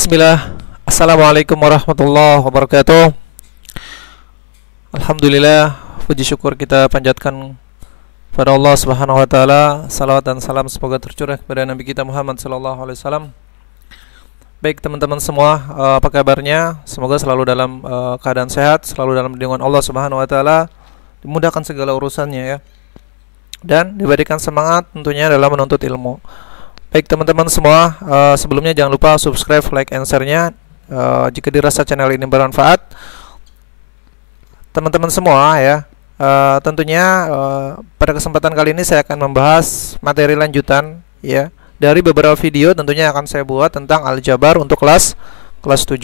Bismillah. Assalamualaikum warahmatullahi wabarakatuh. Alhamdulillah, puji syukur kita panjatkan pada Allah Subhanahu wa taala. Salawat dan salam semoga tercurah kepada Nabi kita Muhammad sallallahu alaihi wasallam. Baik teman-teman semua, apa kabarnya? Semoga selalu dalam keadaan sehat, selalu dalam lindungan Allah Subhanahu wa taala, dimudahkan segala urusannya ya. Dan diberikan semangat tentunya dalam menuntut ilmu. Baik teman-teman semua, sebelumnya jangan lupa subscribe, like, and share-nya jika dirasa channel ini bermanfaat. Teman-teman semua ya, tentunya pada kesempatan kali ini saya akan membahas materi lanjutan ya dari beberapa video tentunya akan saya buat tentang aljabar untuk kelas 7.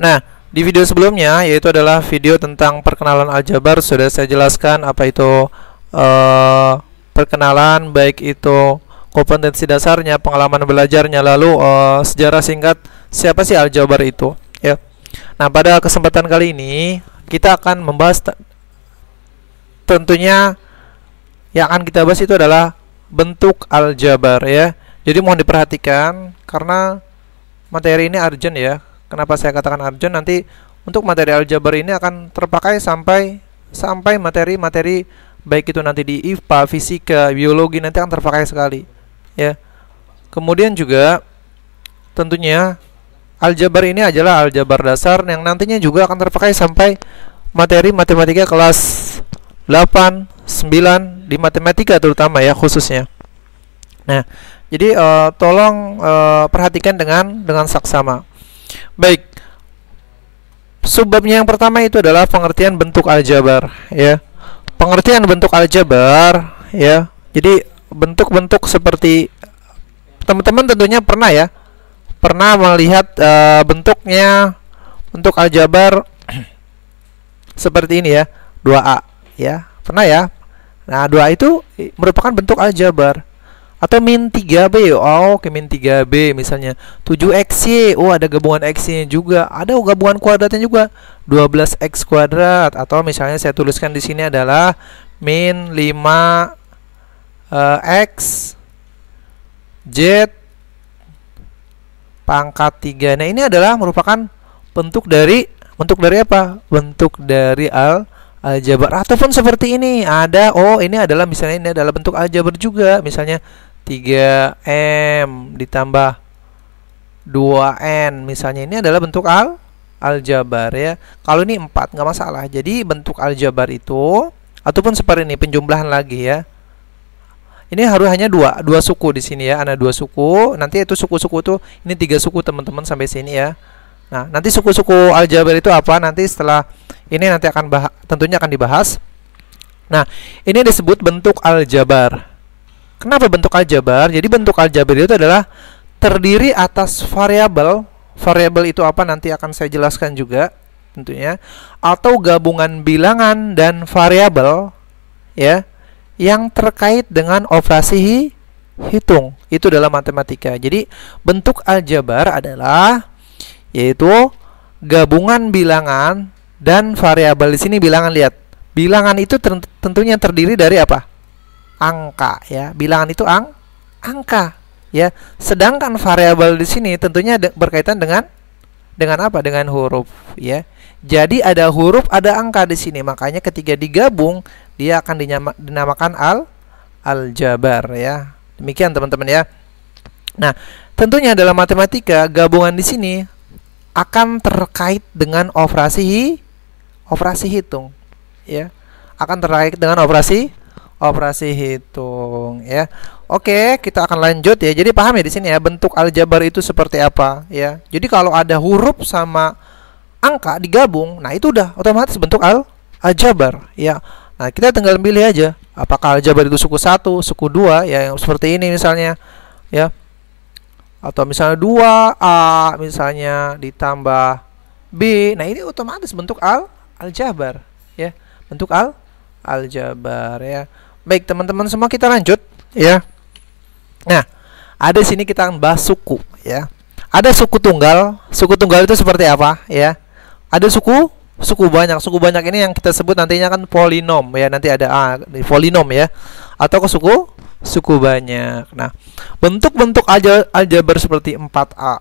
Nah, di video sebelumnya yaitu adalah video tentang perkenalan aljabar, sudah saya jelaskan apa itu perkenalan, baik itu kompetensi dasarnya, pengalaman belajarnya, lalu sejarah singkat siapa sih aljabar itu ya. Nah, pada kesempatan kali ini kita akan membahas tentunya yang akan kita bahas itu adalah bentuk aljabar ya. Jadi mohon diperhatikan karena materi ini urgent ya. Kenapa saya katakan urgent? Nanti untuk materi aljabar ini akan terpakai sampai materi-materi baik itu nanti di IPA, fisika, biologi nanti akan terpakai sekali ya. Kemudian juga tentunya aljabar ini adalah aljabar dasar yang nantinya juga akan terpakai sampai materi matematika kelas 8, 9 di matematika terutama ya khususnya. Nah, jadi tolong perhatikan dengan saksama. Baik. Subbabnya yang pertama itu adalah pengertian bentuk aljabar ya. Pengertian bentuk aljabar ya. Jadi bentuk-bentuk seperti teman-teman tentunya pernah melihat bentuknya bentuk aljabar seperti ini ya, 2A ya. Pernah ya? Nah, 2A itu merupakan bentuk aljabar. Atau min 3B. Oh, ke min 3B misalnya. 7XY. Oh, ada gabungan X-nya juga. Ada gabungan kuadratnya juga. 12X kuadrat. Atau misalnya saya tuliskan di sini adalah min 5 X Z pangkat 3. Nah, ini adalah merupakan bentuk dari apa? Bentuk dari aljabar. Ataupun seperti ini. Ada, oh ini adalah misalnya ini adalah bentuk aljabar juga. Misalnya 3M ditambah 2N. Misalnya ini adalah bentuk aljabar ya. Kalau ini 4 nggak masalah. Jadi bentuk aljabar itu ataupun seperti ini penjumlahan lagi ya. Ini harus hanya dua suku di sini ya. Ada 2 suku. Nanti itu suku-suku tuh ini 3 suku teman-teman sampai sini ya. Nah, nanti suku-suku aljabar itu apa? Nanti setelah ini nanti tentunya akan dibahas. Nah, ini disebut bentuk aljabar. Kenapa bentuk aljabar? Jadi bentuk aljabar itu adalah terdiri atas variabel. Variabel itu apa? Nanti akan saya jelaskan juga tentunya. Atau gabungan bilangan dan variabel ya yang terkait dengan operasi hitung. Itu dalam matematika. Jadi bentuk aljabar adalah yaitu gabungan bilangan dan variabel. Di sini bilangan, lihat. Bilangan itu tentunya terdiri dari apa? Angka ya. Bilangan itu angka ya. Sedangkan variabel di sini tentunya berkaitan dengan apa? Dengan huruf ya. Jadi ada huruf, ada angka di sini. Makanya ketika digabung dia akan dinamakan aljabar ya. Demikian teman-teman ya. Nah, tentunya dalam matematika gabungan di sini akan terkait dengan operasi hitung ya. Akan terkait dengan operasi hitung ya. Oke, kita akan lanjut ya. Jadi paham ya di sini ya bentuk aljabar itu seperti apa ya. Jadi kalau ada huruf sama angka digabung, nah itu udah otomatis bentuk aljabar ya. Nah, kita tinggal pilih aja apakah aljabar itu suku 1, suku 2 ya, yang seperti ini misalnya ya. Atau misalnya 2A misalnya ditambah B. Nah, ini otomatis bentuk aljabar ya. Bentuk aljabar ya. Baik, teman-teman semua kita lanjut ya. Nah, ada sini kita akan bahas suku ya. Ada suku tunggal. Suku tunggal itu seperti apa ya? Ada suku banyak. Suku banyak ini yang kita sebut nantinya kan polinom ya. Nanti ada polinom ya. Atau ke suku banyak. Nah, bentuk-bentuk aljabar seperti 4A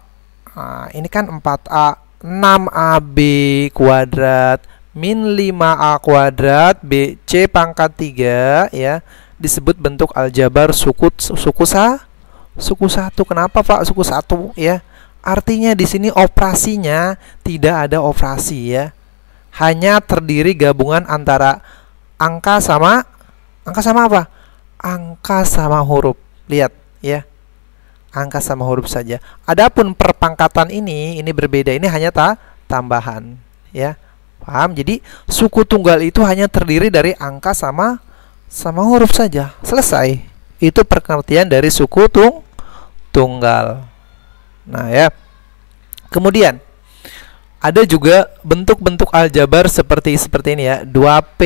Nah, ini kan 4A, 6AB kuadrat min 5A kuadrat BC pangkat 3 ya, disebut bentuk aljabar suku satu. Kenapa Pak suku satu ya? Artinya di sini operasinya tidak ada operasi ya. Hanya terdiri gabungan antara angka sama apa? Angka sama huruf. Lihat ya. Angka sama huruf saja. Adapun perpangkatan ini berbeda. Ini hanya tambahan ya. Paham? Jadi suku tunggal itu hanya terdiri dari angka sama huruf saja. Selesai. Itu pengertian dari suku tunggal. Nah ya. Kemudian ada juga bentuk-bentuk aljabar seperti ini ya. 2P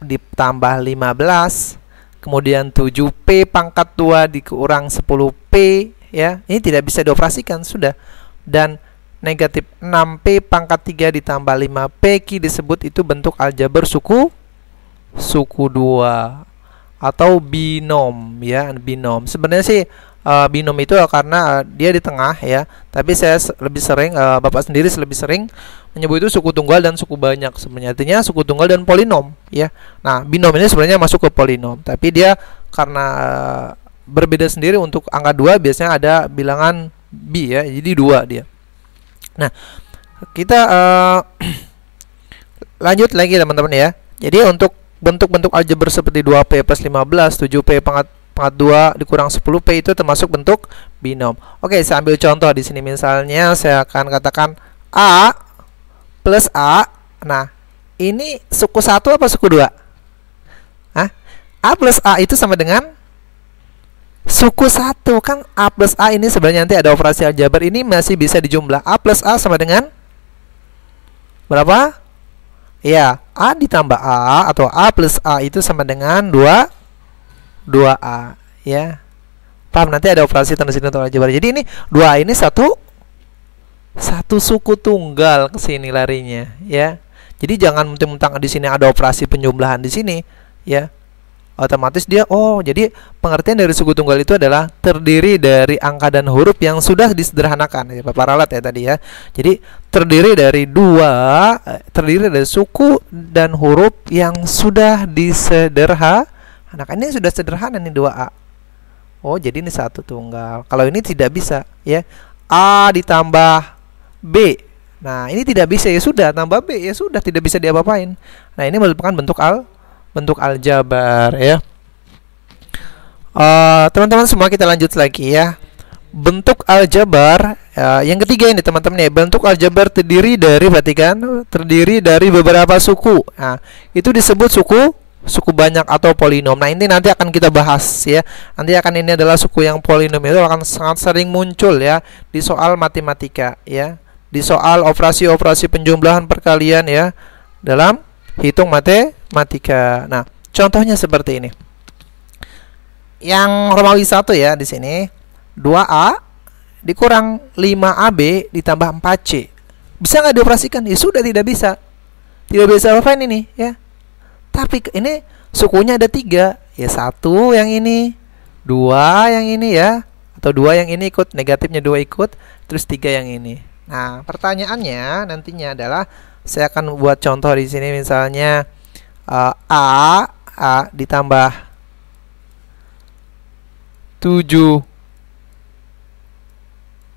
ditambah 15, kemudian 7P pangkat 2 dikurang 10P ya. Ini tidak bisa dioperasikan sudah. Dan negatif 6P pangkat 3 ditambah 5P disebut itu bentuk aljabar suku 2 atau binom ya, binom. Sebenarnya sih binom itu karena dia di tengah ya, tapi saya lebih sering Bapak sendiri lebih sering menyebut itu suku tunggal dan suku banyak. Sebenarnya artinya suku tunggal dan polinom ya. Nah, binom ini sebenarnya masuk ke polinom, tapi dia karena berbeda sendiri. Untuk angka 2 biasanya ada bilangan bi ya, jadi 2 dia. Nah, kita lanjut lagi teman-teman ya. Jadi untuk bentuk-bentuk aljabar seperti 2P plus 15, 7P pangkat 2 dikurang 10P itu termasuk bentuk binom. Oke, saya ambil contoh di sini. Misalnya saya akan katakan A plus A. Nah, ini suku 1 apa suku 2? Hah? A plus A itu sama dengan suku 1. Kan A plus A ini sebenarnya nanti ada operasi aljabar, ini masih bisa dijumlah. A plus A sama dengan berapa? Ya, A ditambah A atau A plus A itu sama dengan 2A ya. Paham? Nanti ada operasi tanda sini untuk aljabar. Jadi ini 2A ini satu suku tunggal ke sini larinya ya. Jadi jangan mentang-mentang di sini ada operasi penjumlahan di sini ya. Otomatis dia jadi pengertian dari suku tunggal itu adalah terdiri dari angka dan huruf yang sudah disederhanakan ya, Bapak ralat ya tadi ya. Jadi terdiri dari suku dan huruf yang sudah disederhanakan. Ini sudah sederhana nih 2A. Jadi ini satu tunggal. Kalau ini tidak bisa ya. A ditambah B. Nah, ini tidak bisa, ya sudah, tambah B ya sudah, tidak bisa diapa-apain. Nah, ini merupakan bentuk aljabar ya. Teman-teman semua, kita lanjut lagi ya. Bentuk aljabar yang ketiga ini teman-teman ya. Bentuk aljabar terdiri dari, perhatikan, terdiri dari beberapa suku. Nah, itu disebut suku banyak atau polinom. Nah, ini nanti akan kita bahas ya. Nanti ini adalah suku yang polinom, itu akan sangat sering muncul ya di soal matematika ya. Di soal operasi-operasi penjumlahan perkalian ya dalam hitung matematika. Nah, contohnya seperti ini. Yang Romawi 1 ya di sini. 2A dikurang 5AB ditambah 4C. Bisa nggak dioperasikan? Ya sudah, tidak bisa. Tidak bisa apain ini ya. Tapi ini sukunya ada 3. Ya 1 yang ini, 2 yang ini ya. Atau 2 yang ini ikut, negatifnya 2 ikut, terus 3 yang ini. Nah, pertanyaannya nantinya adalah saya akan buat contoh di sini, misalnya A ditambah 7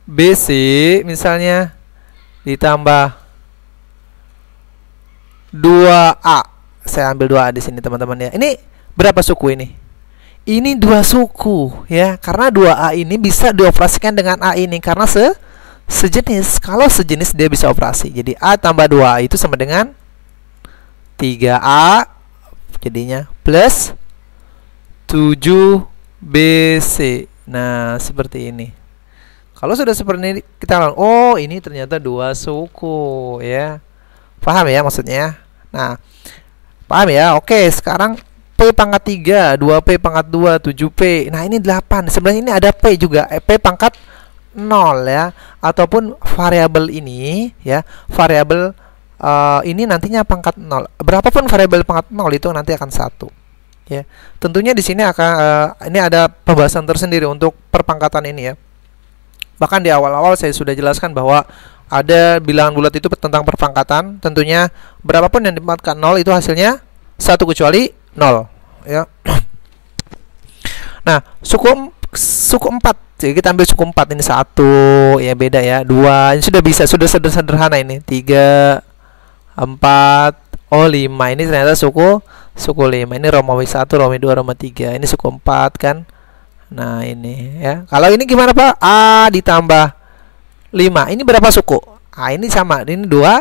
BC misalnya ditambah 2A. Saya ambil 2A di sini teman-teman ya. Ini berapa suku ini? Ini 2 suku ya. Karena 2A ini bisa dioperasikan dengan A ini karena sejenis. Kalau sejenis dia bisa operasi. Jadi A tambah 2A itu sama dengan 3A jadinya plus 7BC. Nah, seperti ini. Kalau sudah seperti ini, kita langsung, oh ini ternyata 2 suku ya. Paham ya maksudnya? Nah, paham ya? Oke, sekarang P pangkat 3, 2P pangkat 2, 7P. Nah, ini 8. Sebenarnya ini ada P juga, P pangkat 0 ya. Ataupun variabel ini ya, variabel ini nantinya pangkat 0. Berapapun variabel pangkat 0 itu nanti akan 1. Ya. Tentunya di sini akan ini ada pembahasan tersendiri untuk perpangkatan ini ya. Bahkan di awal-awal saya sudah jelaskan bahwa ada bilangan bulat itu tentang perpangkatan. Tentunya berapapun yang ditempatkan 0 itu hasilnya 1 kecuali 0 ya. Nah, suku 4. Jadi kita ambil suku 4 ini 1 ya, beda ya. 2 ini sudah bisa, sudah sederhana ini. 3 4 oh 5. Ini ternyata suku 5. Ini Romawi 1, Romawi 2, Romawi 3. Ini suku 4 kan. Nah, ini ya. Kalau ini gimana, Pak? A ditambah 5. Ini berapa suku? Ah, ini sama. Ini 2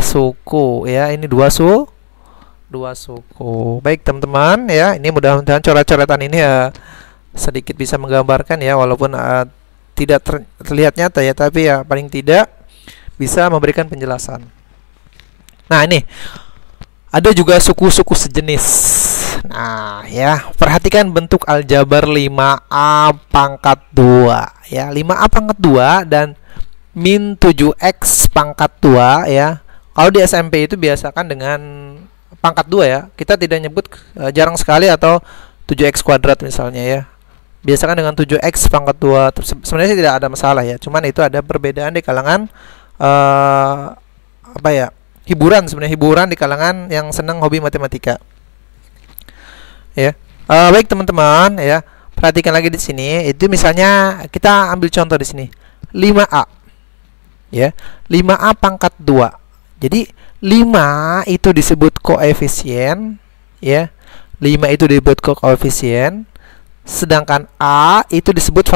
suku ya. Ini 2 suku. Baik, teman-teman ya. Ini mudah-mudahan coret-coretan ini ya sedikit bisa menggambarkan ya, walaupun tidak terlihat nyata ya, tapi ya paling tidak bisa memberikan penjelasan. Nah, ini ada juga suku-suku sejenis. Nah, ya, perhatikan bentuk aljabar 5A pangkat 2 ya. 5A pangkat 2 dan min 7X pangkat 2 ya. Kalau di SMP itu biasakan dengan pangkat 2 ya. Kita tidak nyebut, jarang sekali, atau 7X kuadrat misalnya ya. Biasakan dengan 7X pangkat 2. Sebenarnya tidak ada masalah ya. Cuman itu ada perbedaan di kalangan apa ya? Hiburan, sebenarnya hiburan di kalangan yang senang hobi matematika. Ya. Baik teman-teman ya. Perhatikan lagi di sini. Itu misalnya kita ambil contoh di sini. 5A. Ya. 5A pangkat 2. Jadi 5 itu disebut koefisien ya. 5 itu disebut koefisien. Sedangkan A itu disebut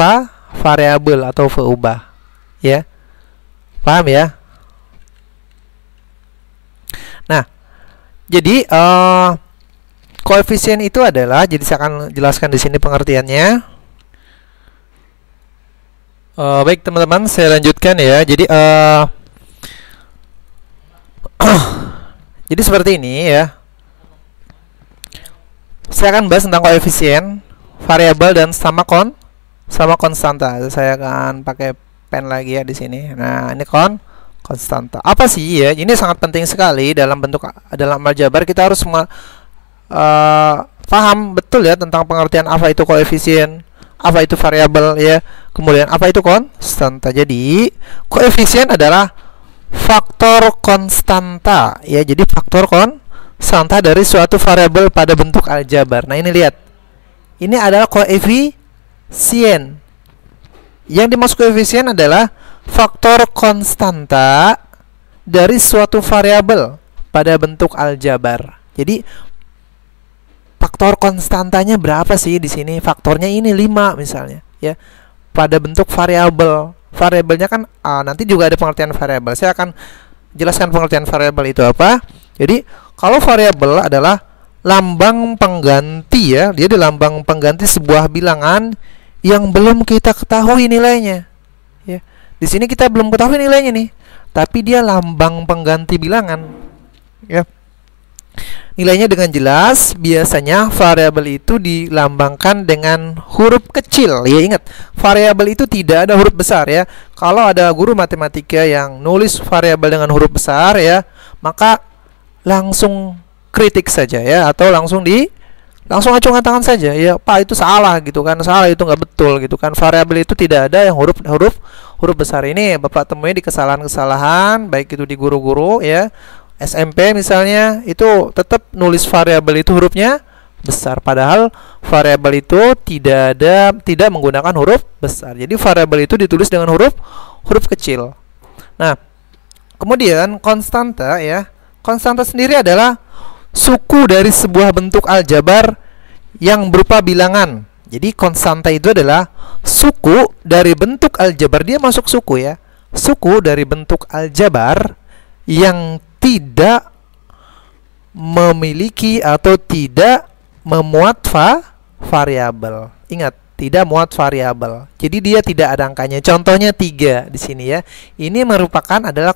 variabel atau peubah. Ya. Paham ya? Nah, jadi koefisien itu adalah, jadi saya akan jelaskan di sini pengertiannya. Baik teman-teman, saya lanjutkan ya. Jadi jadi seperti ini ya. Saya akan bahas tentang koefisien, variabel, dan sama konstanta. Saya akan pakai pen lagi ya di sini. Nah, ini konstanta. Apa sih ya? Ini sangat penting sekali dalam aljabar. Kita harus paham betul ya tentang pengertian apa itu koefisien, apa itu variabel ya. Kemudian apa itu konstanta. Jadi, koefisien adalah faktor konstanta ya. Jadi faktor konstanta dari suatu variabel pada bentuk aljabar. Nah, ini lihat. Ini adalah koefisien. Yang dimaksud koefisien adalah faktor konstanta dari suatu variabel pada bentuk aljabar. Jadi faktor konstantanya berapa sih di sini? Faktornya ini 5 misalnya ya. Pada bentuk variabel. Variabelnya kan nanti juga ada pengertian variabel. Saya akan jelaskan pengertian variabel itu apa. Jadi kalau variabel adalah lambang pengganti ya, dia di lambang pengganti sebuah bilangan yang belum kita ketahui nilainya. Ya. Di sini kita belum ketahui nilainya nih, tapi dia lambang pengganti bilangan. Ya. Nilainya dengan jelas, biasanya variabel itu dilambangkan dengan huruf kecil. Ya, ingat, variabel itu tidak ada huruf besar ya. Kalau ada guru matematika yang nulis variabel dengan huruf besar ya, maka langsung kritik saja ya, atau langsung acungkan tangan saja ya, Pak itu salah gitu kan, salah, itu nggak betul gitu kan. Variabel itu tidak ada yang huruf besar. Ini Bapak temui di kesalahan-kesalahan baik itu di guru-guru ya SMP misalnya, itu tetap nulis variabel itu hurufnya besar, padahal variabel itu tidak menggunakan huruf besar. Jadi variabel itu ditulis dengan huruf kecil. Nah, kemudian konstanta ya. Konstanta sendiri adalah suku dari sebuah bentuk aljabar yang berupa bilangan. Jadi konstanta itu adalah suku dari bentuk aljabar. Dia masuk suku ya. Suku dari bentuk aljabar yang tidak memiliki atau tidak memuat variabel. Ingat, tidak muat variabel. Jadi dia tidak ada angkanya. Contohnya 3 di sini ya. Ini merupakan adalah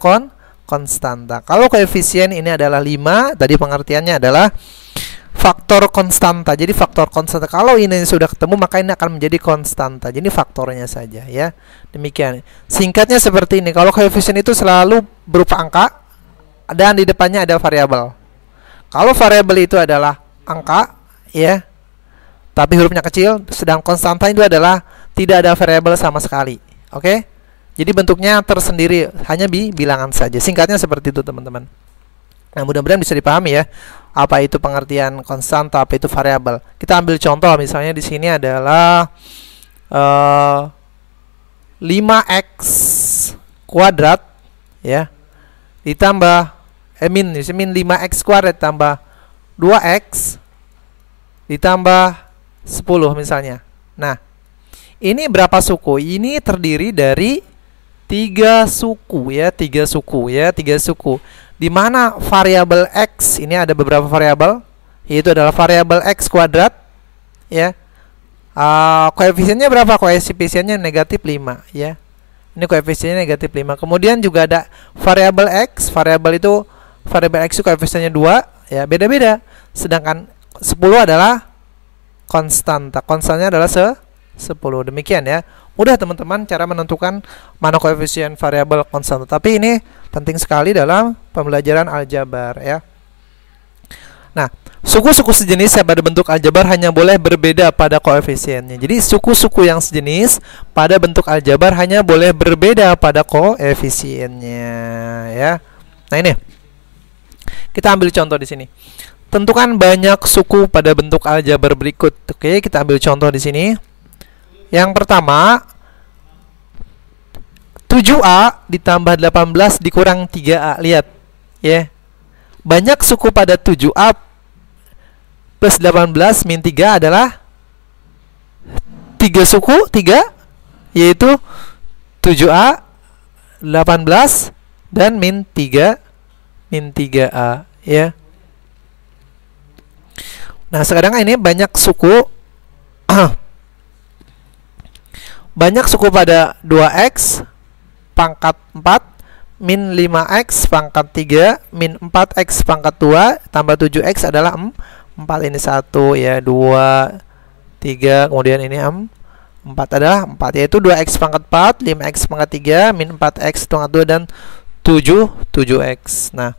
konstanta. Kalau koefisien ini adalah 5, tadi pengertiannya adalah faktor konstanta. Jadi faktor konstanta. Kalau ini sudah ketemu, maka ini akan menjadi konstanta. Jadi faktornya saja ya. Demikian. Singkatnya seperti ini. Kalau koefisien itu selalu berupa angka dan di depannya ada variabel. Kalau variabel itu adalah angka ya, tapi hurufnya kecil, sedang konstanta itu adalah tidak ada variabel sama sekali. Oke. Jadi bentuknya tersendiri, hanya bilangan saja. Singkatnya seperti itu, teman-teman. Nah, mudah-mudahan bisa dipahami ya. Apa itu pengertian konstanta, apa itu variabel. Kita ambil contoh, misalnya di sini adalah 5x kuadrat ya, ditambah min 5x kuadrat tambah 2x ditambah 10 misalnya. Nah, ini berapa suku? Ini terdiri dari 3 suku ya, 3 suku ya, 3 suku. Di mana variabel x ini ada beberapa variabel, yaitu adalah variabel x kuadrat ya. Koefisiennya berapa? Koefisiennya negatif 5 ya. Ini koefisiennya negatif 5. Kemudian juga ada variabel x, variabel x itu koefisiennya 2 ya, beda-beda. Sedangkan 10 adalah konstanta. Konstannya adalah 10. Demikian ya. Mudah teman-teman cara menentukan mana koefisien variabel konstanta. Tapi ini penting sekali dalam pembelajaran aljabar ya. Nah, suku-suku sejenis yang pada bentuk aljabar hanya boleh berbeda pada koefisiennya. Jadi suku-suku yang sejenis pada bentuk aljabar hanya boleh berbeda pada koefisiennya ya. Nah, ini. Kita ambil contoh di sini. Tentukan banyak suku pada bentuk aljabar berikut. Oke, kita ambil contoh di sini. Yang pertama, 7A ditambah 18 dikurang 3A. Lihat ya. Banyak suku pada 7A plus 18 min 3 adalah 3 suku, 3, yaitu 7A, 18 dan min 3A ya. Nah, sekarang ini banyak suku banyak suku pada 2x pangkat 4 min 5x pangkat 3 min 4x pangkat 2 tambah 7x adalah 4. Ini 1 ya, 2, 3, kemudian ini 4 adalah 4, yaitu 2x pangkat 4, 5x pangkat 3 min 4x pangkat 2 dan 7x. Nah,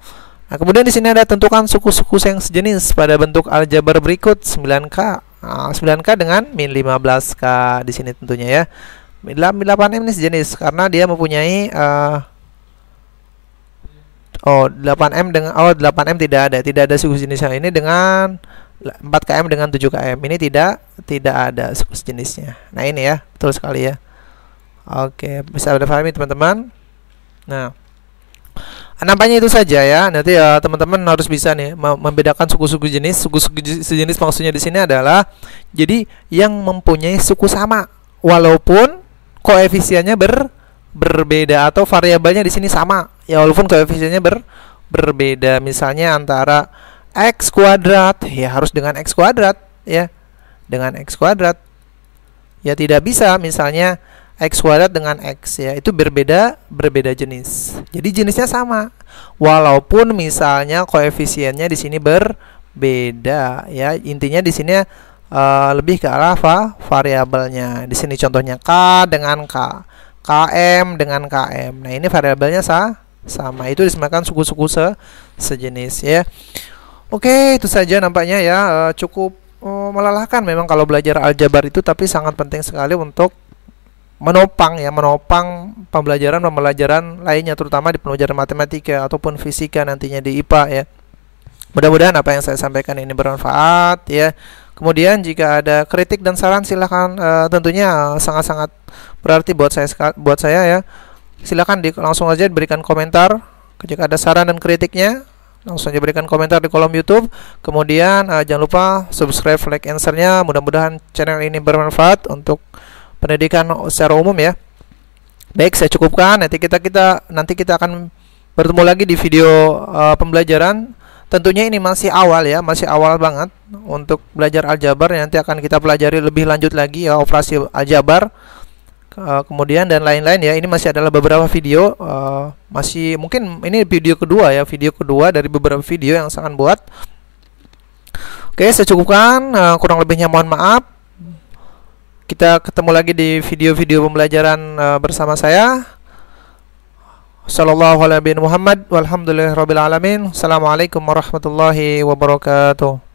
kemudian di sini ada tentukan suku-suku yang sejenis pada bentuk aljabar berikut 9K. 9K dengan min 15K di sini tentunya ya. 8M ini sejenis karena dia mempunyai 8M dengan 8M tidak ada suku sejenis yang ini dengan 4KM dengan 7KM. Ini tidak ada suku sejenisnya. Nah, ini ya, betul sekali ya. Oke, bisa dipahami teman-teman. Nah, nampaknya itu saja ya. Nanti ya teman-teman harus bisa nih membedakan suku-suku jenis. Suku-suku sejenis maksudnya di sini adalah jadi yang mempunyai suku sama walaupun koefisiennya berbeda atau variabelnya di sini sama. Ya walaupun koefisiennya berbeda. Misalnya antara x kuadrat ya harus dengan x kuadrat ya. Dengan x kuadrat. Ya tidak bisa misalnya x kuadrat dengan x ya, itu berbeda jenis. Jadi jenisnya sama walaupun misalnya koefisiennya di sini berbeda ya. Intinya di sini lebih ke arah variabelnya. Di sini contohnya k dengan k, km dengan km. Nah, ini variabelnya sama. Itu disebutkan suku-suku sejenis ya. Oke, itu saja nampaknya ya. Cukup melelahkan memang kalau belajar aljabar itu, tapi sangat penting sekali untuk menopang pembelajaran lainnya, terutama di pembelajaran matematika ataupun fisika nantinya di IPA ya. Mudah-mudahan apa yang saya sampaikan ini bermanfaat ya. Kemudian jika ada kritik dan saran silahkan, tentunya sangat-sangat berarti buat saya ya. Silakan langsung aja diberikan komentar. Jika ada saran dan kritiknya langsung aja berikan komentar di kolom YouTube. Kemudian jangan lupa subscribe, like, answer-nya. Mudah-mudahan channel ini bermanfaat untuk pendidikan secara umum ya. Baik, saya cukupkan. Nanti kita akan bertemu lagi di video pembelajaran. Tentunya ini masih awal ya, masih awal banget untuk belajar aljabar. Nanti akan kita pelajari lebih lanjut lagi ya operasi aljabar. Kemudian dan lain-lain ya. Ini masih adalah beberapa video, masih mungkin ini video kedua ya, video kedua dari beberapa video yang saya akan buat. Oke, saya cukupkan. Kurang lebihnya mohon maaf. Kita ketemu lagi di video-video pembelajaran bersama saya. Sallallahu alaihi Muhammad walhamdulillahirabbil alamin. Assalamualaikum warahmatullahi wabarakatuh.